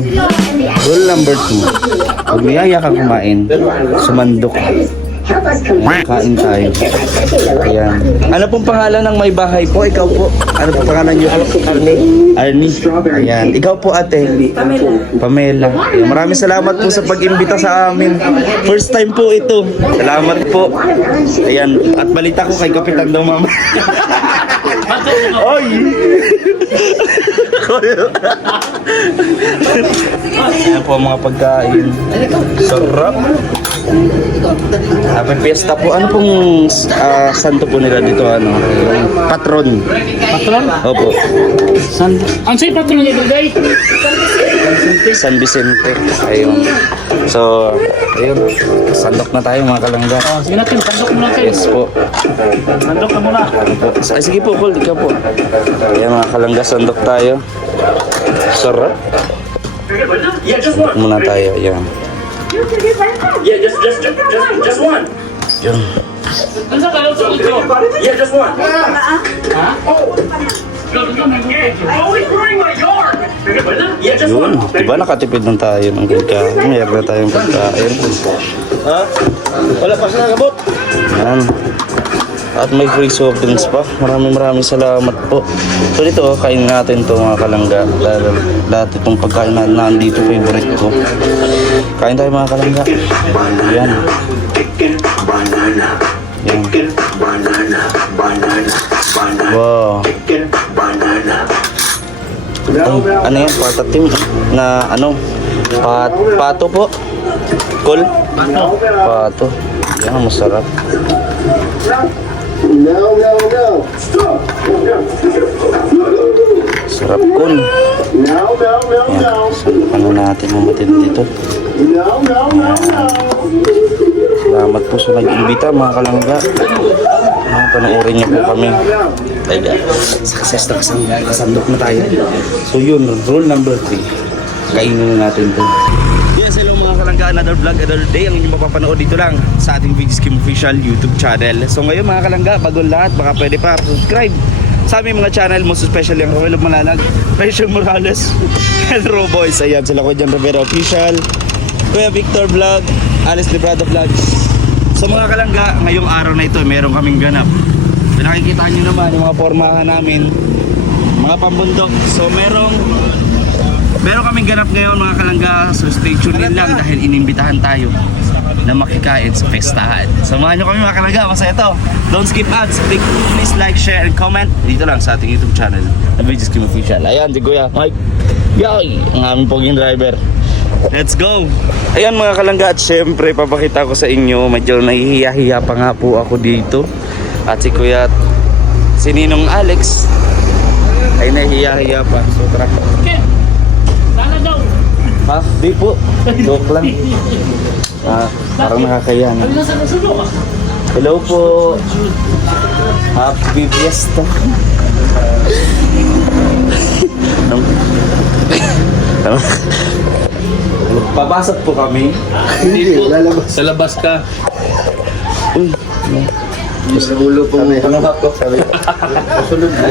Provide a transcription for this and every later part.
Rule number 2. Pag niyaya ka kumain, sumandok. Kain tayo. Ayan. Ano pong pangalan ng may bahay po? Ikaw po? Ano pong pangalan niyo? Arnie. Ayan. Ikaw po ate? Pamela. Ayan. Maraming salamat po sa pag-imbita sa amin. First time po ito. Salamat po. Ayan. At balita ko kay Kapitan daw mama. Oy! Ayan po mga pagkain. Sarap. Happy Fiesta po. Ano pong santo po nila dito? Ano? Patron. Patron? Opo. Ang sa'yo patron niya today? San Vicente. Ayun. So, ayun. Sandok na tayo mga kalangga. Oh, sige natin, sandok muna kayo. Yes po. Sandok na muna. Ay, sige po, Paul. Ikaw po. Ayan mga kalangga, sandok tayo. Sarap. Sandok muna tayo. Ayan. Yeah, just one. Yun. Ano sa kalaw sa ito? Yeah, just one. Ha? Always ruining my yard. Yeah, just Yun. one. Diba nakatipid na tayo ng pagkain? Mayroon na tayong pagkain. Ha? Wala pa siya nagabot. Yan. At may free soft drinks pa. Maraming salamat po. So dito, kain natin to mga kalangga. Dahil lahat itong pagkain na nandito, favorite ko. Kain tayo mga kalangga. Yan. Yan. Wow. Ay, ano yan? Patatim na ano? Pato po. Cool? Pato. Yan, masarap. Sarap kun. Yan. Ano natin mamatid dito. Salamat po sa nag-imbita mga kalangga. Panoorin niyo po kami. Success na kasandok na tayo. So yun, rule number 3. Kainin na natin ito. Yes, hello mga kalangga. Another vlog, another day. Ang inyong mapapanood dito lang sa ating VG Kim Official YouTube channel. So ngayon mga kalangga, bago lahat, baka pwede pa subscribe sa aming mga channel, most especially ang Roel of Malalag, Rachel Morales, Hello Boys. Ayan, sila ko dyan, Rivera Official, Kuya Victor Vlog, Alice Librado Vlogs. So mga kalangga, ngayong araw na ito, meron kaming ganap. So, nakikita nyo naman yung mga pormahan namin, mga pambundok. So meron kaming ganap ngayon mga kalangga. So stay tuned din lang dahil inimbitahan tayo na makikain sa pestahan. Samahan nyo kami mga kalangga, masaya ito. Don't skip ads. Please like, share, and comment dito lang sa ating YouTube channel na VG Kim Official. Ayan, si Kuya Mike. Yay! Ang aming poging driver. Let's go! Ayan mga kalangga, at syempre papakita ko sa inyo, medyo nahihiya-hiya pa nga po ako dito. At si Kuya, si Ninong Alex ay nahihiya-hiya pa. So tara. Sana daw. Ha? Di po. Joke lang. Parang nakakaya na. Ano sa nasulo ka? Hello po. Happy Fiesta. Papasok po kami. Hindi po. Sa labas ka. Sa ulo po may hanap ko. Sunod na.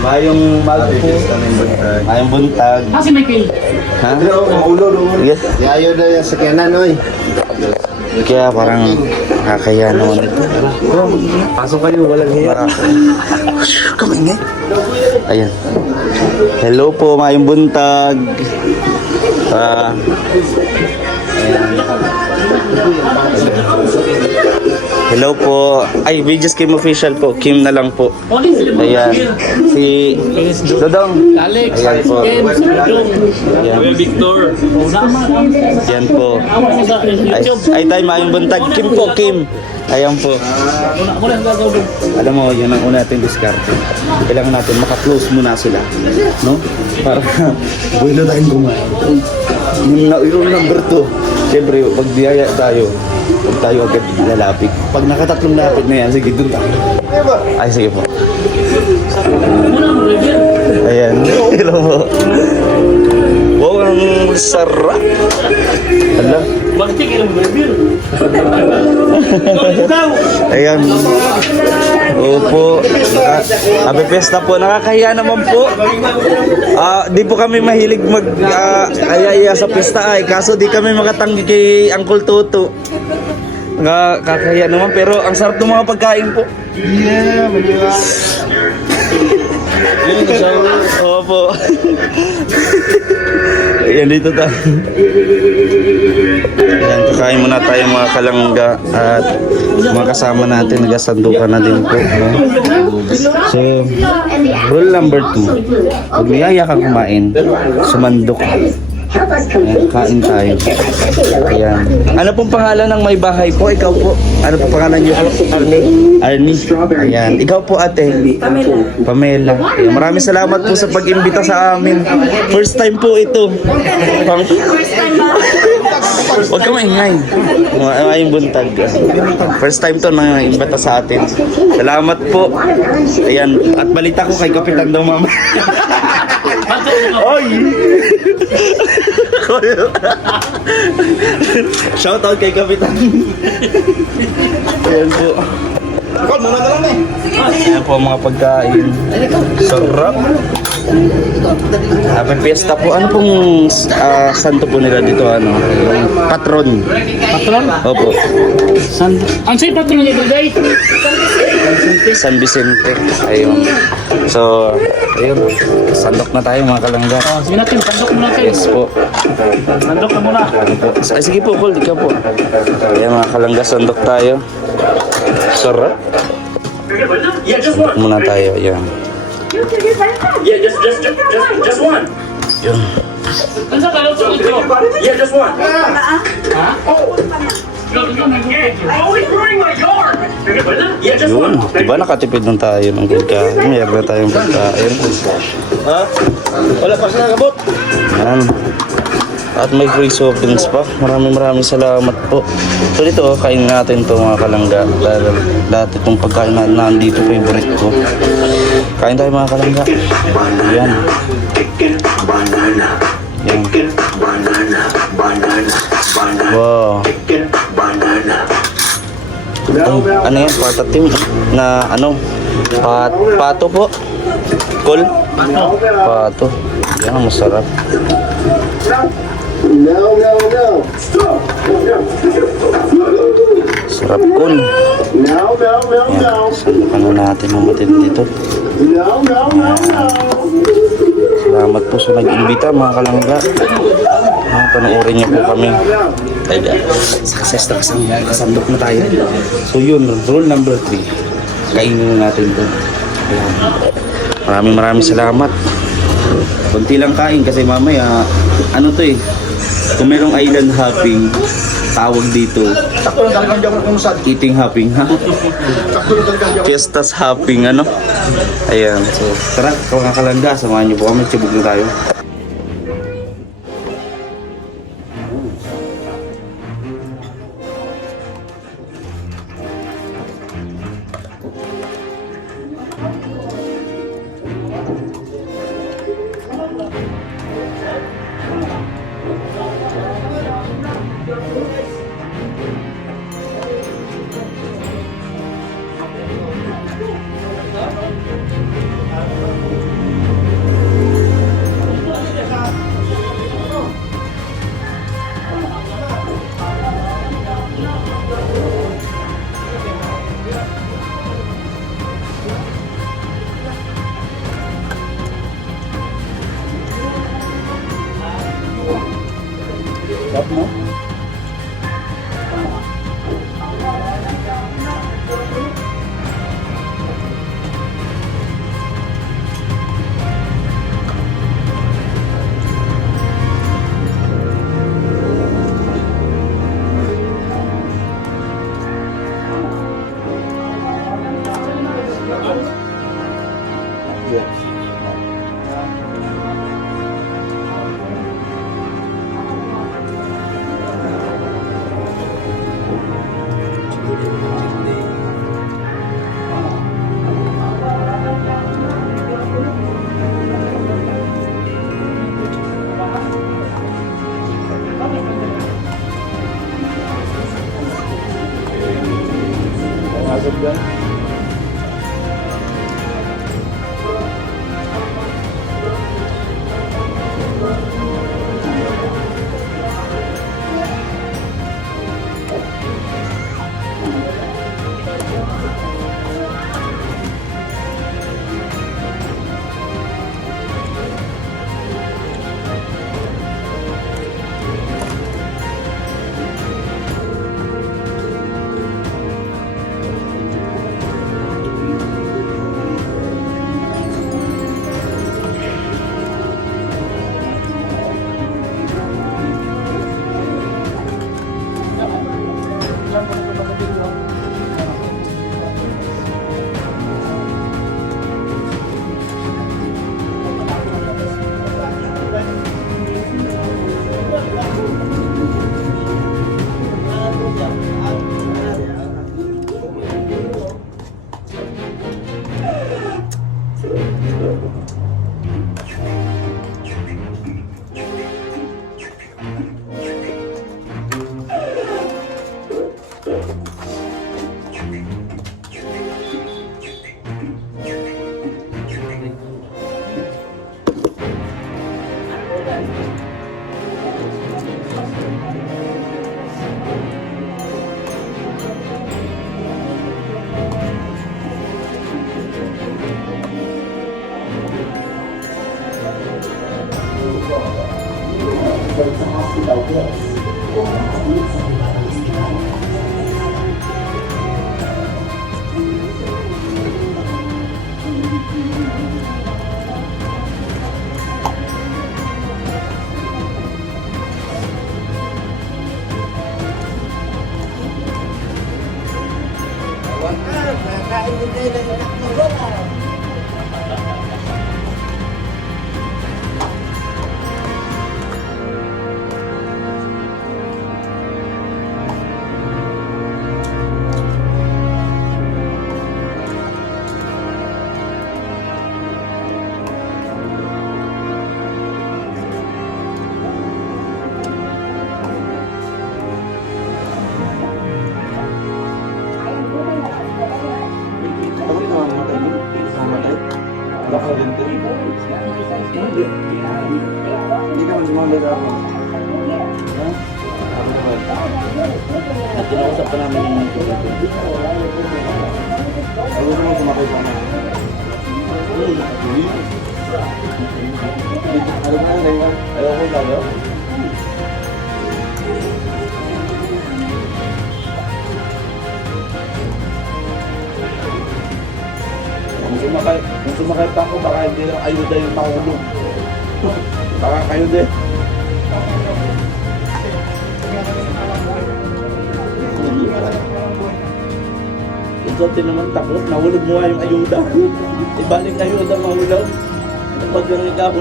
Mayong mag po. Mayong buntag. Si Michael. Ha? Yes. Ayaw na yung sakyanan, oy. Kaya parang nakakaya naman ito. Pasok kayo, walang hiya. Kamay nga. Ayan. Hello po, mayong buntag. Ayan. Hello po. Ay, VG Kim Official po. Kim na lang po. Ayan. Si Dodong. Alex. Ayan po. Ken. Dodong. Ayan. Victor. Ayan po. Ay tayo, mayong buntag. Kim po, Kim. Ayan po. Ako lang gagawin. Alam mo, yun ang una natin diskarte. Kailangan natin maka-close muna sila. No? Para buwilo tayong kumain. Yung number 2, siyempre, pag biyaya tayo, huwag tayo agad lalapit. Pag nakatatlong lapit na yan, sige, dun tayo. Ay, sige po. Ayan. Hello po. Wow, ang sarap. Hala. Bakit ilang driver? Ayan. Opo. Happy Fiesta po. Nakakahiya naman po. Di po kami mahilig mag-ayaya sa pista ay. Kaso di kami makatanggi kay Uncle Toto. Nakakahiya naman. Pero ang sarap ng mga pagkain po. Yeah, maniwa. Opo. Ayan, dito tayo. Ayan, kakain muna tayo mga kalangga at mga kasama natin nagasandukan na din po. No? So, rule number 2. Pag niyaya kang kumain, sumandok. Ayan, kain tayo. Ayan. Ano pong pangalan ng may bahay po? Ikaw po? Ano pong pangalan niyo? Arnie. Ayan. Ikaw po ate? Pamela. Ayan. Maraming salamat po sa pag-imbita sa amin. First time po ito. Huwag ka maingay. Maayong buntag. First time to na imbita sa atin. Salamat po. Ayan. At balita ko kay Kapitan daw mama. Oy! Shout out kay Kapitan. Ayan po. Ayan po ang mga pagkain. Sarap. Happy Fiesta po. Ano pong santo po nila dito? Ano? Patron. Patron? Opo. Ang sa'yo patron niya today? San Vicente. Ayun. So, ayun. Sandok na tayo mga kalangga. Sige natin, sandok muna kayo. Yes po. Sandok na muna. Ay, sige po, Paul. Ikaw po. Ayan mga kalangga, sandok tayo. Sarap. Yeah, just Sandok one. muna tayo. Ayan. Yeah, just one. Yun. Ano sa kalot sa ito? Yeah, just one. Always ruining my yard! Yeah, just Yun. one. Diba nakatipid lang tayo ng pagkain? Mayroon na tayong pagkain. Ha? Wala pa silang kabot. Ayan. At may free soft drinks pa. Maraming salamat po. So dito, kain natin to mga kalangga. Dahil lahat itong pagkain na nandito, favorite ko. Kain tayo mga kalangga. Ayan. Ayan. Wow. Ano yan? Patatim na ano? Pato po. Kol? Pato. Yan, masarap. No, no, no. Sarap kol. No, no, no, no. Ano natin ang matindi dito. No, no, no, no. Salamat po sa nag-imbita mga kalangga. Panoorin niyo po kami. Ay, success na kasandok na tayo. So yun, rule number 3. Kainin na natin ito. Ayan. Maraming salamat. Kunti lang kain kasi mamaya, ano to eh, kung merong island hopping, tawag dito, eating hopping, ha? Fiestas hopping, ano? Ayan, so tara, mga kalangga, samahan niyo po kami, tibog na tayo. Sarap mo? Ako rin mamamatay mo. Mamamatay? Baka rin din. Hindi ka mamatay ka ako. Ha? At kinausap pa namin yung mga ito. Ako naman sumakay pa namin. Ano ba yun? Ayaw ko tayo? Kung sumakay pa ako, baka hindi lang ayuda yung mahulog. Baka kayo din. Ikaw naman takot, nahulog mo nga yung ayuda. Ibalik na ayuda mahulog. Pag yung ikaw.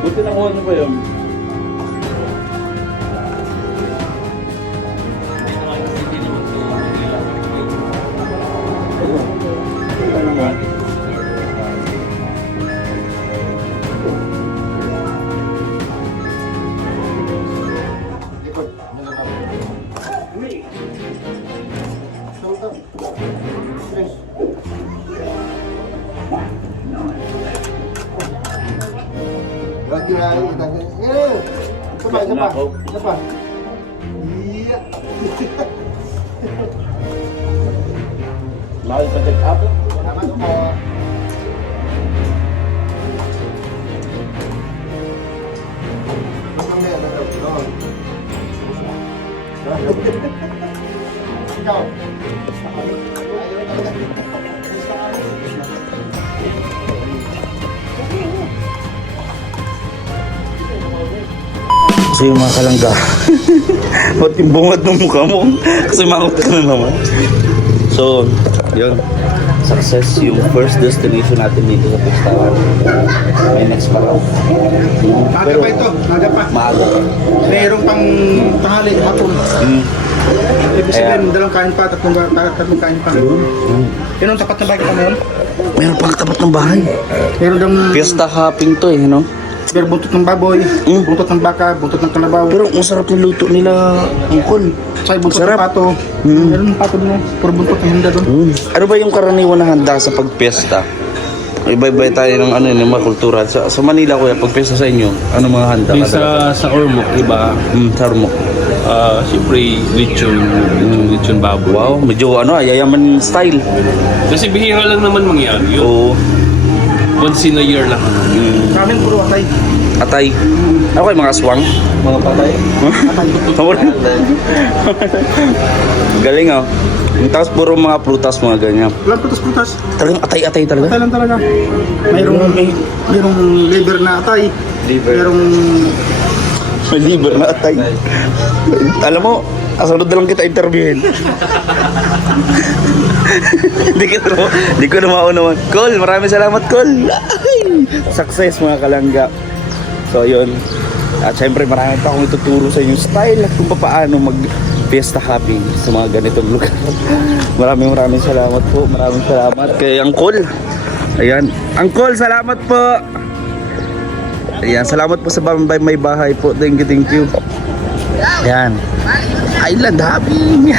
Buti nakuha niyo ba yun? Lagi lagi tangan. Cepat. Iya. Mahal pa check up? Apa tuh kok? Sampai ada doang. Kau. Kasi yung mga kalangga, ba't yung bungad ng mukha mo? Kasi makot ka na naman. So, yun. Success yung first destination natin dito sa Pistawan. May next pa raw. Maaga pa ito, maaga pa. Maaga pa. Mayroong pang tanghali, hapon. Ibig sabihin, dalawang kain pa, tatlong kain pa. Yun ang tapat na bahay ka ngayon. Meron pang tapat ng bahay. Meron dang Fiesta hopping to eh, no? pero buntot ng baboy, buntot ng baka, buntot ng kalabaw. Pero ang sarap ng luto nila, Angkol. Sa'yo buntot Sarap. ng pato. Meron ng pato mo, puro buntot ng hinda doon. Ano ba yung karaniwan na handa sa pagpiesta? Iba-iba tayo ng ano yung mga kultura. Sa Manila, kuya, pagpiesta sa inyo, ano mga handa? Yung sa Ormoc, iba, Sarmok. siyempre lechon baboy. Wow, medyo ano, yayaman style. Kasi bihira lang naman mangyari yun. Oo. Once in a year lang. Sa amin puro atay. Atay. Ano kayo, mga aswang? Mga patay. Galing oh. Tapos puro mga prutas, mga ganyan. Walang prutas-prutas. Talagang atay-atay talaga. Atay lang talaga. Mayroong liver na atay. Mayroong May liver na atay. Alam mo, asunod na lang kita interviewin. Hindi ko na maunawan. Col, maraming salamat, Col. Success, mga kalangga. So, yun. At syempre, marami pa akong ituturo sa inyo style at kung paano mag-fiesta hopping sa mga ganitong lugar. Maraming salamat po. Maraming salamat kay Angkol. Ayan. Angkol, salamat po. Ayan, salamat po sa may bahay po. Thank you. Ayan. Island hopping.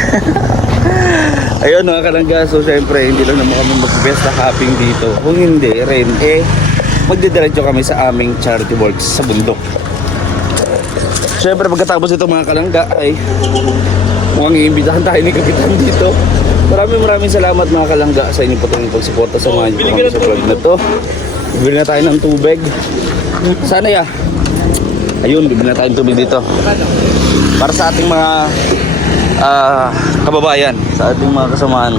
Ayun mga kalangga, so syempre hindi lang naman kami mag-best na hopping dito. Kung hindi rin, magdidiretso kami sa aming charity works sa bundok. Syempre pagkatapos ito mga kalangga ay mukhang iimbitahan tayo ni Kapitan dito. Maraming salamat mga kalangga sa inyong patuloy pagsuporta sa mga kami sa vlog na to. Bibili na tayo ng tubig. Sana ya. Ayun, bibili na tayo ng tubig dito. Para sa ating mga kababayan, sa ating mga kasamaan.